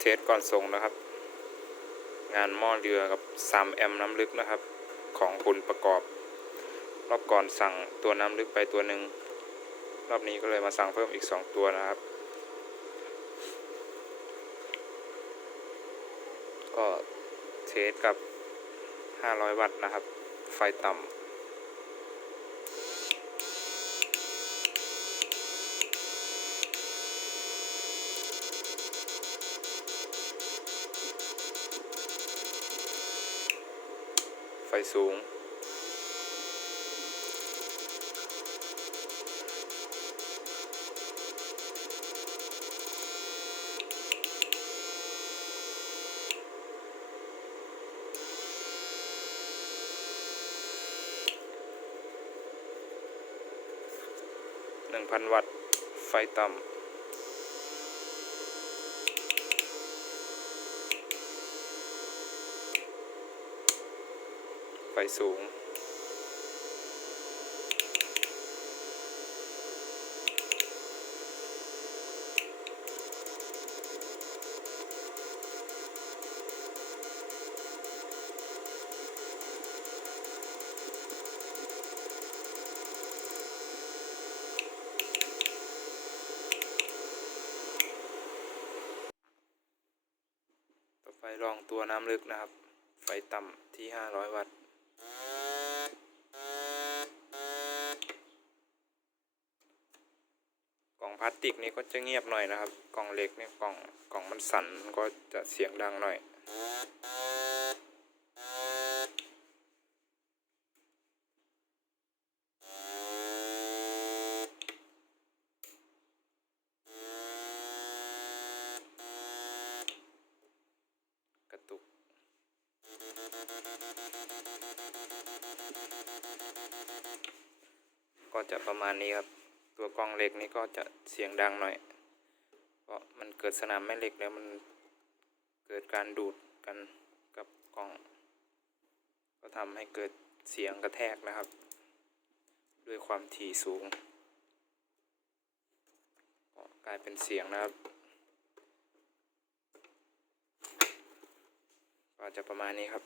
เทสก่อนส่งนะครับ งานหม้อเรือกับ3แอมน้ำลึกนะครับ ของคุณประกอบ รอบก่อนสั่งตัวน้ำลึกไปตัวหนึ่งรอบนี้ก็เลยมาสั่งเพิ่มอีก 2 ตัวนะครับ ก็เทสกับ 500 วัตต์นะครับ ไฟต่ำ ไฟสูงหนึ่งพันวัตต์ ไฟต่ำ ไฟสูง ต่อไปลองตัวน้ำลึกนะครับ ไฟต่ำที่ 500 วัตต์ กล่องพลาสติกนี้ก็จะเงียบหน่อยนะครับ กล่องเหล็กเนี่ยกล่องกล่องมันสั่นมันก็จะเสียงดังหน่อย ก็จะประมาณนี้ครับ ตัวกล้องเหล็กนี้ก็จะเสียงดังหน่อย เพราะมันเกิดสนามแม่เหล็กแล้วมันเกิดการดูดกันกับกล้อง ก็ทำให้เกิดเสียงกระแทกนะครับ ด้วยความถี่สูงก็กลายเป็นเสียงนะครับก็จะประมาณนี้ครับ